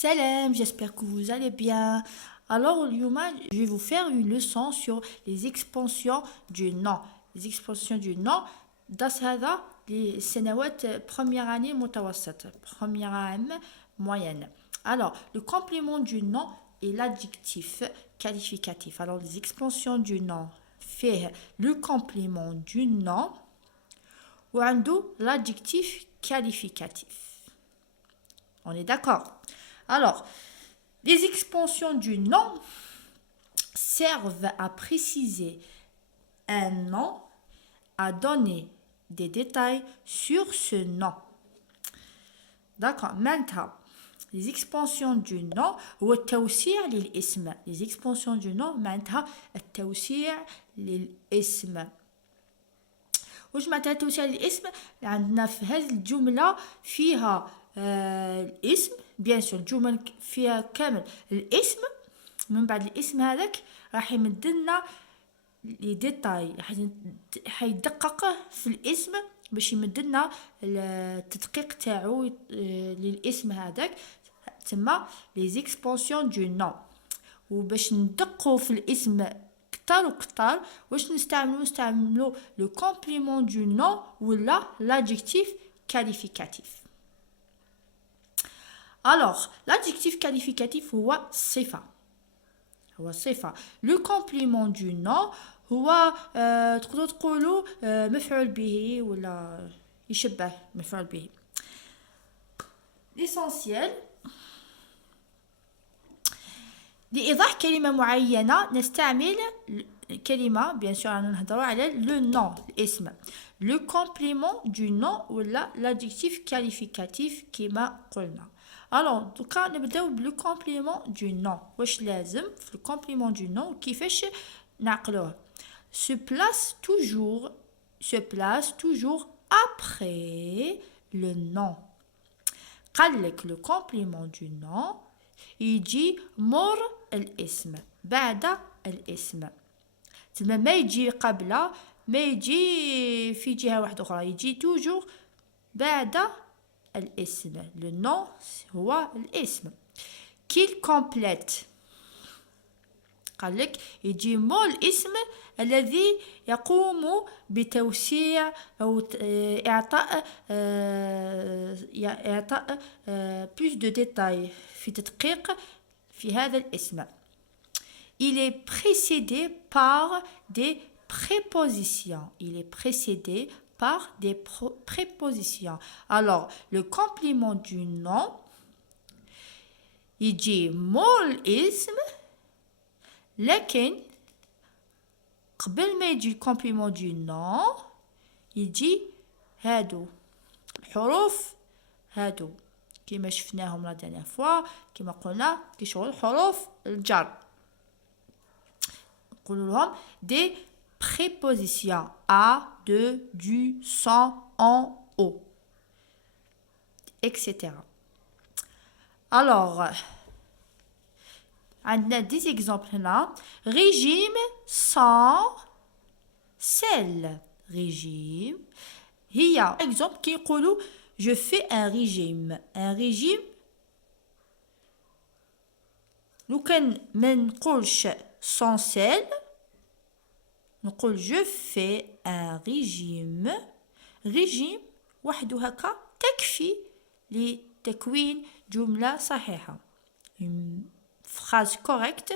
Salam, j'espère que vous allez bien. Alors, Yuma, je vais vous faire une leçon sur les expansions du nom. Les expansions du nom, das هذا لسنوات première année متوسط, première année moyenne. Alors, le complément du nom est l'adjectif qualificatif. Alors, les expansions du nom fait le complément du nom ou l'adjectif qualificatif. On est d'accord? Alors, les expansions du nom servent à préciser un nom, à donner des détails sur ce nom. D'accord. Maintenant, les expansions du nom والتوسيع للاسم. Les expansions du nom معناتها التوسيع للاسم. واش معناتها التوسيع للاسم؟ عندنا في هذه الجملة فيها الاسم بيان سور الجمل فيها كامل الاسم. من بعد الاسم هذاك راح يمدلنا لي ديتاي، حيدقق في الاسم باش يمدلنا التدقيق تاعو للاسم هذاك تسمى لي زيكسبونسيون دو نون. وباش ندقوا في الاسم كتر وكتر واش نستعملوا لو كومبليمون دو نون ولا l'adjectif qualificatif. Alors, l'adjectif qualificatif هو صفة. هو صفة. Le complément du nom هو تقدروا تقولوا مفعول به ولا يشبه مفعول به. L'essentiel لإيضاح كلمة معينة نستعمل كلمة بيان سور رانا نهضروا على le nom الاسم. Le complément du nom ولا l'adjectif qualificatif كما قلنا. Alors, دوكا نبداو بلو كومبليمون دو نون. واش لازم في لو كومبليمون دو نون كيفاش نعقلوه؟ se place toujours après le nom. قالك لو كومبليمون دو نون يجي مور الاسم بعد الاسم. تما ما يجي قبله، ما يجي في جهة واحدة أخرى، يجي توجور بعد الاسم. لو نون هو الاسم. كيل كومبليت قالك يجي مو الاسم الذي يقوم بتوسيع أو إعطاء plus de détails في تدقيق في هذا الاسم. Il est précédé par des prépositions. Il est précédé par des prépositions. Alors, le complément du nom يجي مو الاسم، لكن قبل ما يجي الكومبليمون دو نون يجي هادو الحروف هادو كما شفناهم لا دانيير فوا، كما قلنا كي شغل حروف الجر نقولوا لهم دي prépositions à, de, du, sans, en, au, etc. Alors, عندنا des exemples هنا. Régime sans sel. Régime هي exemple كي يقولوا je fais un régime. Un régime لو كان ما نقولش sans sel نقول je fais un régime. régime وحده هكا تكفي لتكوين جملة صحيحة. Une phrase correcte,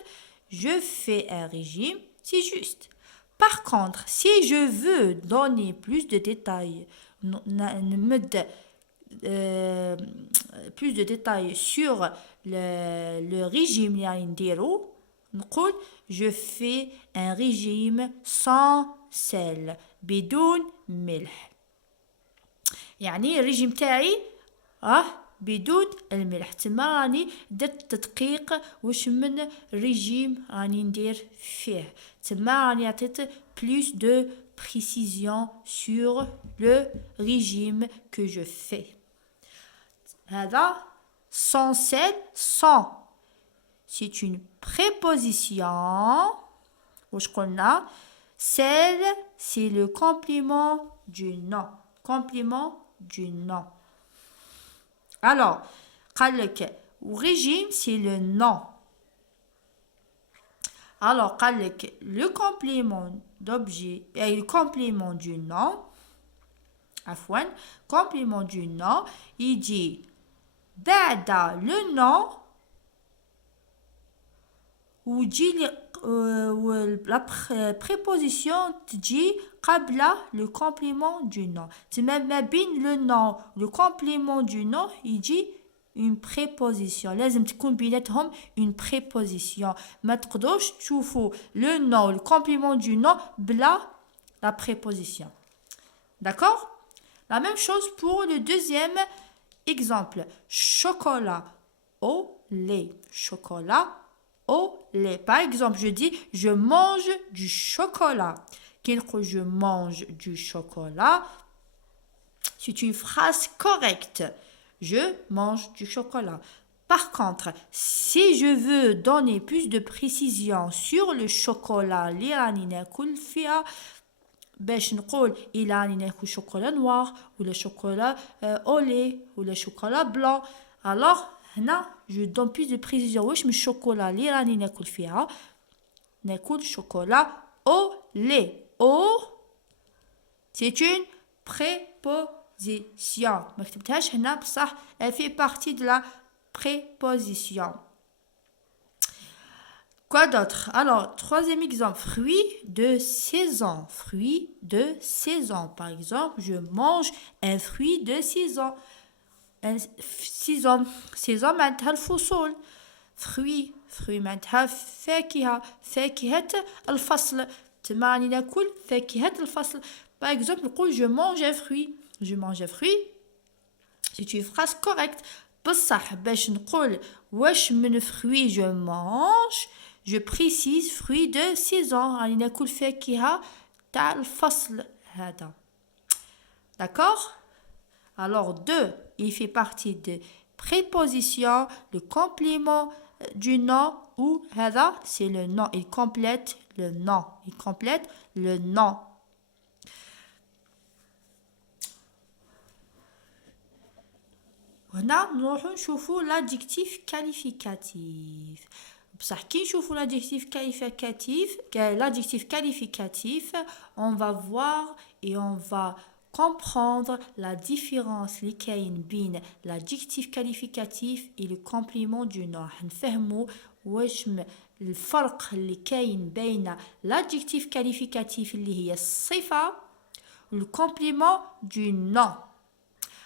je fais un régime, c'est juste. Par contre, si je veux donner plus de détails, plus de détails sur le régime اللي نديرو نقول je fais un régime sans sel بدون ملح. يعني الريجيم تاعي بدون الملح. تما راني درت تدقيق واش من ريجيم راني ندير فيه. تما راني عطيت plus de précision sur le régime que je fais. هذا sans sel, sans c'est une préposition. واش قلنا sel c'est le complément du nom. complément du nom. Alors قالك ou régime, c'est le nom. Alors, le complément d'objet et le complément du nom, afouane, complément du nom, il dit بعد le nom وتجي la préposition تجي قبل le complément du nom. ما بين le nom le complément du nom يجي une préposition. لازم تكون بيناتهم une préposition. ما تقدروش تشوفوا le nom le complément du nom بلا la préposition. D'accord? La même chose pour le deuxième exemple. Chocolat au lait. Chocolat au lait. Par exemple, je dis je mange du chocolat. Quand je mange du chocolat, c'est une phrase correcte. Je mange du chocolat. Par contre, si je veux donner plus de précision sur le chocolat اللي راني ناكل فيها باش نقول إلا راني ناكل شوكولا نوار ولا شوكولا au lait ولا شوكولا بلون alors هنا je donne plus de précision واش من الشوكولا اللي راني ناكل فيها ناكل شوكولا au lait au c'est une préposition ما كتبتهاش هنا بصح elle fait partie de la préposition. Quoi d'autre? Alors, troisième exemple, fruits de saison. Fruits de saison. Par exemple, je mange un fruit de saison. saison معناتها الفصول. fruit معناتها فاكهة. فاكهة الفصل. تما راني ناكل فاكهة الفصل. Par exemple, نقول je mange un fruit. Je mange un fruit. C'est une phrase correcte. بصح باش نقول واش من fruit je mange je précise fruit de saison راني ناكل فاكهة تاع الفصل هذا. D'accord? Alors 2 il fait partie de préposition le complément du nom ou هذا c'est le nom il complète le nom هنا نروحو نشوفو l'adjectif qualificatif. بصح كي نشوفو l'adjectif qualificatif on va voir et on va comprendre la différence اللي كاين بين l'adjectif qualificatif et le complément du nom. نفهمو واش الفرق اللي كاين بين l'adjectif qualificatif اللي هي الصفة le complément du nom.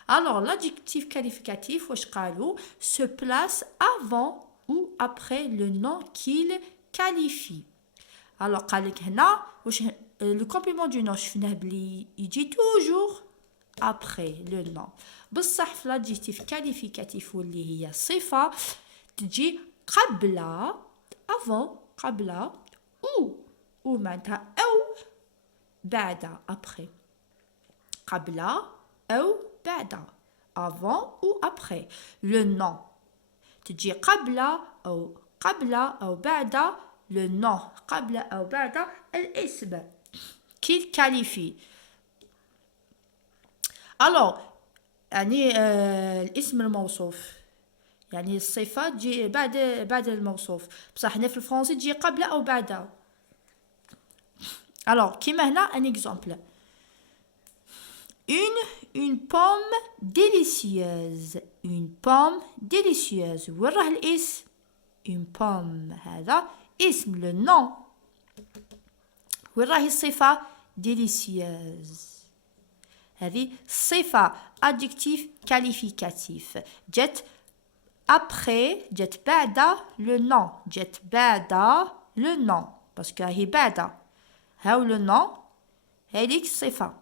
Alors, l'adjectif qualificatif, se place avant ou après le nom qu'il qualifie. Alors, le complément du nom, il dit toujours après le nom. بصح في l'adjectif qualificatif واللي هي صفة تجي قبل avant قبل ou معناتها أو بعد après قبل أو بعد avant ou après le nom تجي قبل أو بعد le nom قبل أو بعد الاسم qu'il qualifie. Alors يعني الاسم الموصوف يعني الصفة تجي بعد الموصوف بصح هنا في الفرنسي تجي قبل أو بعد. Alors كيما هنا un exemple une pomme délicieuse وين راه الاسم une pomme هذا اسم le nom وين راهي الصفة délicieuse هذه صفة adjectif qualificatif جت après جت بعد le nom جت بعد le nom باسكو راهي بعد هاو le nom هذيك الصفة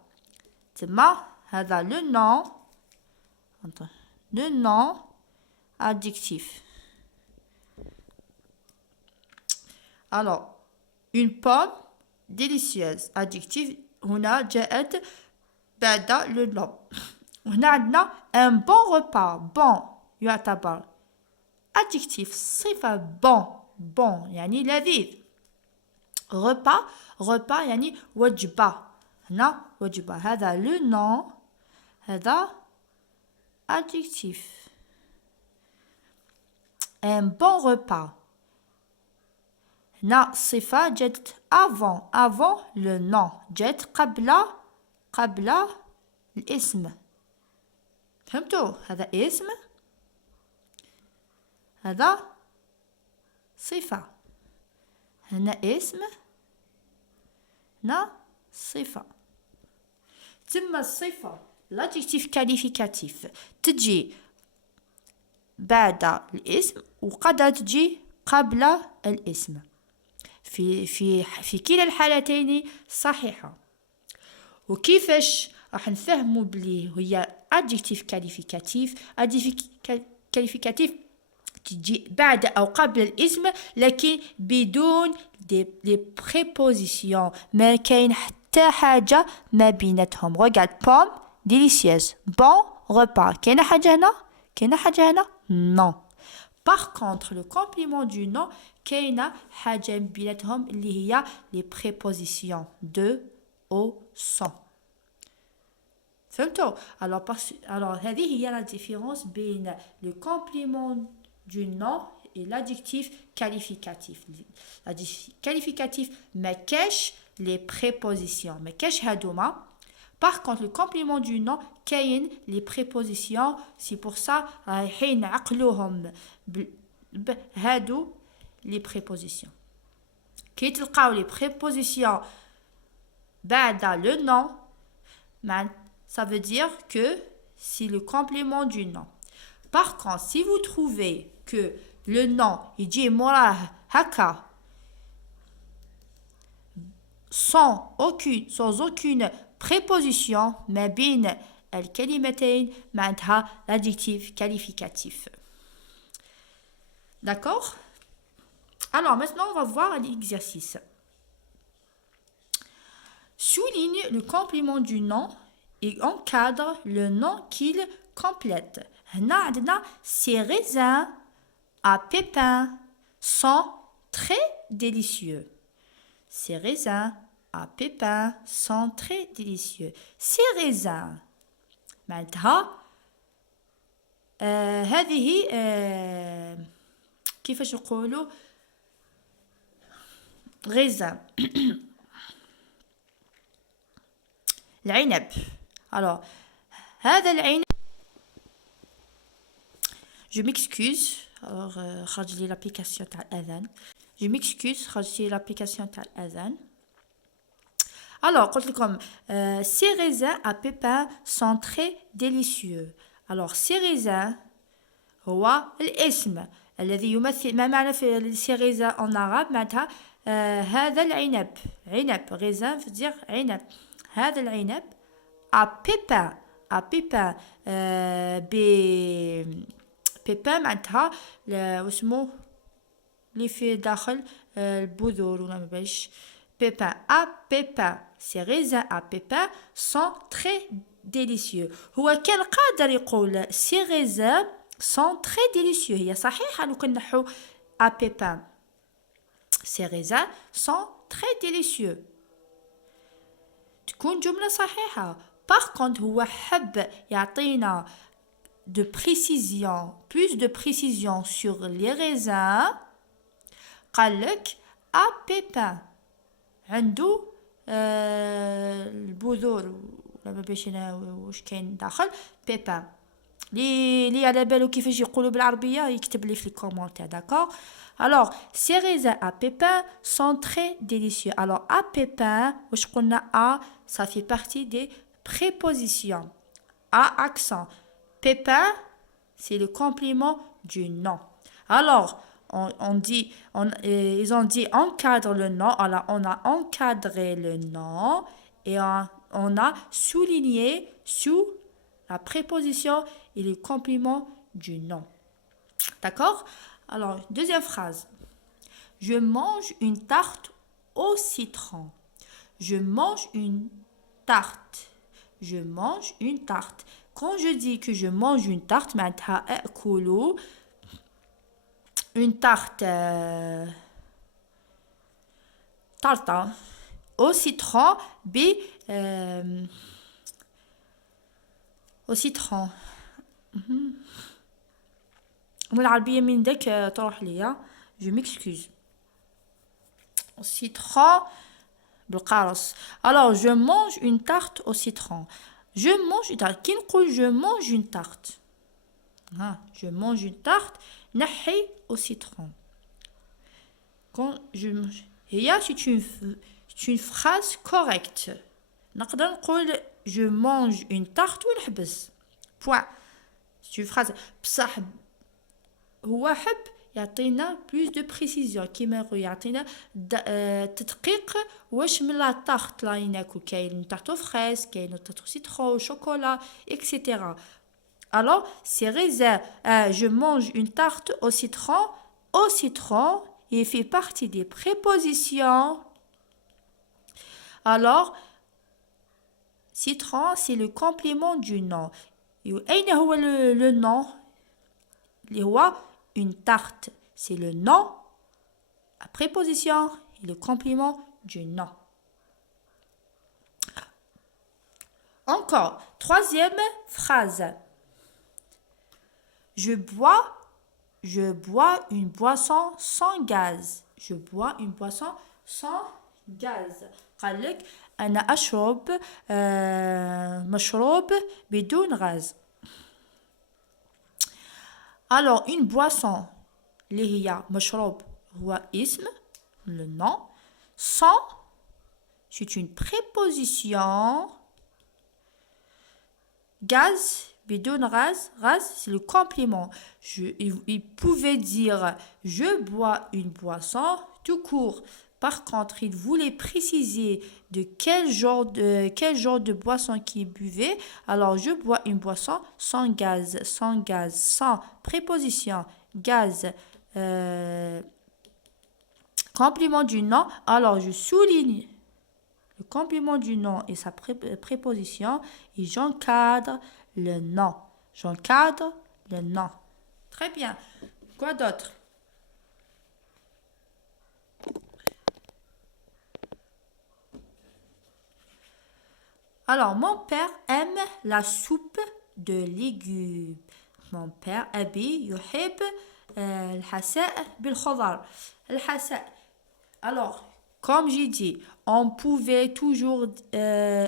تما هذا le nom adjectif. Alors une pomme délicieuse adjectif هنا جاءت بعد le nom. هنا عندنا un bon repas bon يعتبر adjectif صفة bon يعني لذيذ. repas يعني وجبة هنا وجبة هذا le nom هذا adjectif. un bon repas. هنا الصفة جت avant le nom. جت قبل الاسم. فهمتوا؟ هذا اسم، هذا صفة. هنا اسم، هنا صفة. ثم الصفة l'adjectif qualificatif تجي بعد الاسم وقد تجي قبل الاسم. في كلا الحالتين صحيحة. وكيفاش راح نفهموا بلي هي adjectif qualificatif تجي بعد أو قبل الاسم لكن بدون دي prépositions، ما كاين حتى حاجة ما بيناتهم. regarde pomme délicieuse bon repas. كاينة حاجة هنا non. par contre le complément du nom كاينة حاجة بيناتهم اللي هي les prépositions de au sans. فهمتوا؟ alors هذه هي la différence بين le complément du nom et l'adjectif qualificatif. l'adjectif qualificatif ما كاش les prépositions، ما كاش هادوما. par contre le complément du nom كاين les prépositions. c'est pour ça رايحين نعقلوهم بهادو les prépositions. كي تلقاو les prépositions بعد le nom ça veut dire que c'est le complément du nom. Par contre, si vous trouvez que le nom يجي موراه هكا sans aucune préposition ما بين الكلمتين معناتها l'adjectif qualificatif. D'accord? Alors maintenant, on va voir l'exercice. Souligne le complément du nom et encadre le nom qu'il complète. هنا عندنا ces raisins à pépins sont très délicieux. Ces raisins à pépins sont très délicieux. Ces raisins معناتها هذه كيفاش نقولوا raisin العنب. alors هذا العنب je m'excuse. alors خرج لي l'application تاع الأذان. je m'excuse خرج لي l'application تاع الأذان. alors قلت لكم ces raisins à pépins sont très délicieux. alors ces raisins هو الاسم الذي يمثل ما معنى في ces raisins en arabe معناتها هذا العنب. عنب raisin veut dire عنب. هذا العنب à pépins بيبان معناتها واسمو اللي في داخل البذور ولا ما باش. pépins à pépins. ces raisins à pépins sont très délicieux. هو كان قادر يقول ces raisins sont très délicieux. هي صحيحة لو كان نحو à pépins. ces raisins sont très délicieux. تكون جملة صحيحة. par contre هو حب يعطينا de précision, plus de précision sur les raisins. قال لك à pépins عنده البذور ولا ما باش انا واش كاين داخل pépins. لي على بالو كيفاش يقولوا بالعربيه يكتب لي في الكومونتير. داكور. alors ces raisins à pépins sont très délicieux. alors à pépins واش قلنا à ça fait partie des prépositions à accent. pépins c'est le complément du nom. alors ils ont dit encadre le nom. alors on a encadré le nom et on a souligné sous la préposition et le complément du nom. D'accord? alors deuxième phrase. je mange une tarte au citron. je mange une tarte. je mange une tarte. quand je dis que je mange une tarte معناتها أكل une tarte tarta au citron au citron. العربية من داك تروح ليا. Je m'excuse. Citron بالقارص. Alors, je mange une tarte au citron. Je mange une tarte. كي نقول je mange une tarte. Je mange une tarte نحي au citron. Quand je mange. هي c'est une phrase correcte. نقدر نقول je mange une tarte ونحبس. Point. C'est une phrase. بصح هو حب يعطينا بلوس دو بريسيزيون كيما يقول يعطينا تدقيق واش من لا طارت لا ناكل. كاين طارتو فريس، كاين طارتو سيترون، شوكولا etc. Alors c'est réserve. Je mange une tarte au citron. Au citron, il fait partie des prépositions. Alors citron c'est le complément du nom. أين هو le nom اللي هو une tarte, c'est le nom, la préposition et le complément du nom. Encore, troisième phrase. Je bois une boisson sans gaz. Je bois une boisson sans gaz. قال لك أنا أشرب مشروب بدون غاز. Alors, une boisson, اللي هي مشروب هو اسم, le nom. Sans, c'est une préposition. Gaz, بدون gaz, c'est le complément. Il pouvait dire je bois une boisson tout court. Par contre, il voulait préciser de quel genre de boisson qu'il buvait. Alors, je bois une boisson sans gaz, sans préposition, gaz, complément du nom. Alors, je souligne le complément du nom et sa préposition et j'encadre le nom. J'encadre le nom. Très bien. Quoi d'autre? Alors, mon père aime la soupe de légumes. Mon père, أبي يحب الحساء بالخضار. الحساء. Alors, comme j'ai dit, on pouvait toujours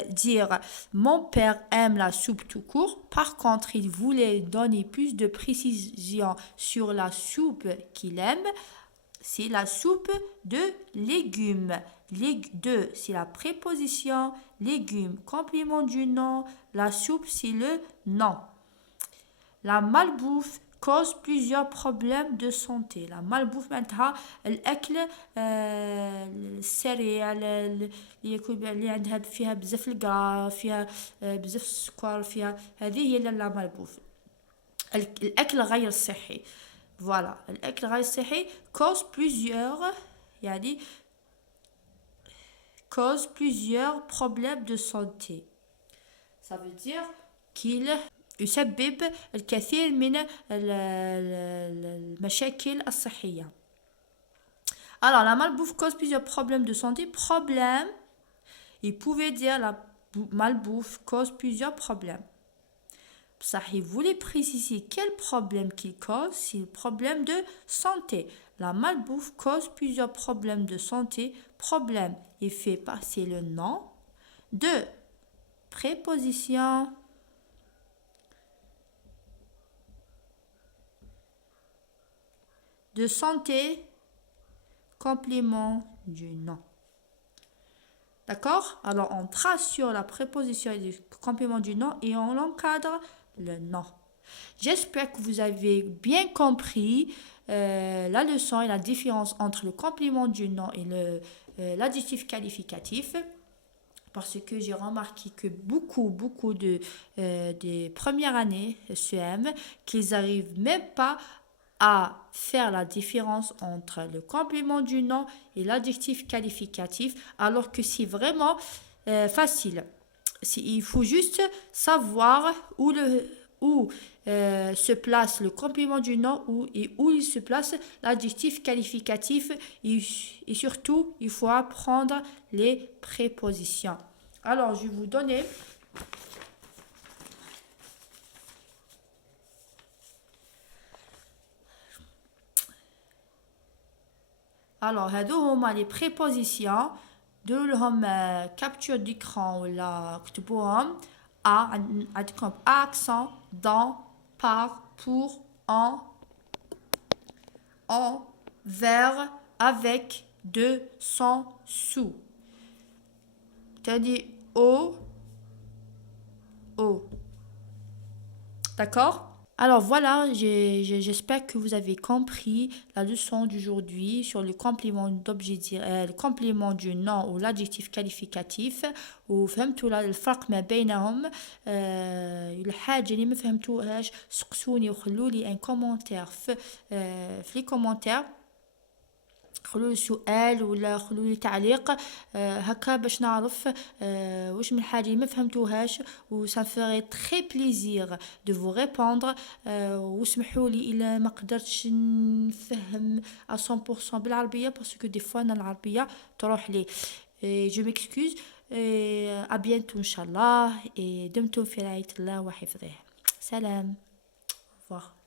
dire mon père aime la soupe tout court. Par contre, il voulait donner plus de précision sur la soupe qu'il aime. C'est la soupe de légumes. De, c'est la préposition. Légumes, complément du nom. La soupe, c'est le nom. La malbouffe cause plusieurs problèmes de santé. La malbouffe معناتها الأكل السريع اللي يكون اللي عندها فيها بزاف القرا، فيها بزاف السكر، فيها هذه هي لا malbouffe. الأكل غير صحي. Voilà, الأكل غير صحي cause plusieurs يعني cause plusieurs problèmes de santé. Ça veut dire qu'il يسبب الكثير من المشاكل الصحية. Alors, la malbouffe cause plusieurs problèmes de santé. Problème, il pouvait dire la malbouffe cause plusieurs problèmes. Ça, il voulait préciser quel problème qu'il cause, c'est le problème de santé. La malbouffe cause plusieurs problèmes de santé. Problème, il fait passer le nom de préposition. De santé, complément du nom. D'accord? Alors, on trace sur la préposition et le complément du nom et on encadre le nom. J'espère que vous avez bien compris la leçon et la différence entre le complément du nom et l'adjectif qualificatif. Parce que j'ai remarqué que beaucoup des premières années SEM, qu'ils n'arrivent même pas à faire la différence entre le complément du nom et l'adjectif qualificatif, alors que c'est vraiment facile. Il faut juste savoir où se place le complément du nom et où il se place l'adjectif qualificatif et surtout, il faut apprendre les prépositions. Alors, je vais vous donner Alors هادو هما les prépositions ديروا لهم capture d'écran ولا كتبوهم عندكم accent dans par pour en vers avec de sans sous c'est-à-dire au d'accord. Alors voilà, j'espère que vous avez compris la leçon d'aujourd'hui sur le complément d'objet le complément du nom ou l'adjectif qualificatif وفهمتوا الفرق ما بينهم. الحاجة اللي ما فهمتوهاش سقسوني وخلوا لي ان كومنتير في لي كومنتير، خلوا لي سؤال ولا خلوا لي تعليق هكا باش نعرف واش من حاجه ما فهمتوهاش و ça ferait très plaisir de vous répondre. واسمحوا لي الا ما قدرتش نفهم 100% بالعربيه باسكو دي فوا انا العربيه تروح لي. je m'excuse et à bientôt ان شاء الله. دمتم في رعايه الله وحفظه. سلام. au revoir.